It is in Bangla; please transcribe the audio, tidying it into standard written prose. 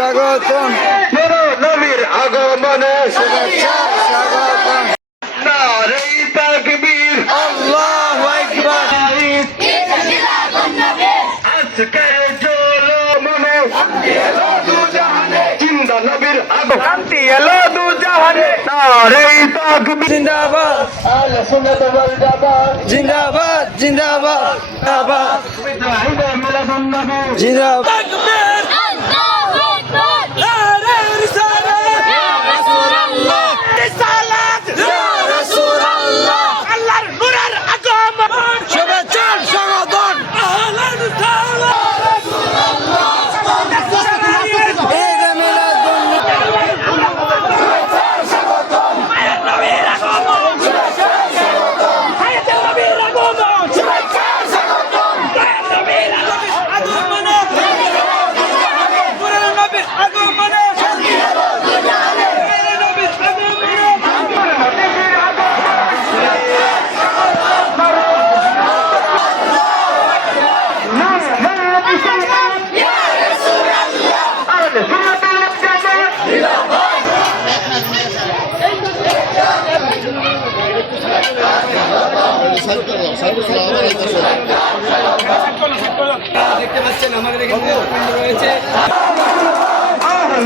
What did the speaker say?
স্বাগতম নবীর আগমনে শুভেচ্ছা স্বাগতম নারে তাকবীর আল্লাহু আকবার আজকে চলো মনে জিন্দা নবীর আগমন শান্তি এলো দু জাহানে নারে তাকবীর জিন্দাবাদ আহলে সুন্নাত ওয়াল জামাত জিন্দাবাদ জিন্দাবাদ জিন্দাবাদ মুজাহিদে মিলাদুন নবী জিন্দাবাদ শুভেচ্ছা স্বাগতম ঈদ মিলাদুন দেখতে পাচ্ছেন আমাদের এখানে রয়েছে আহলে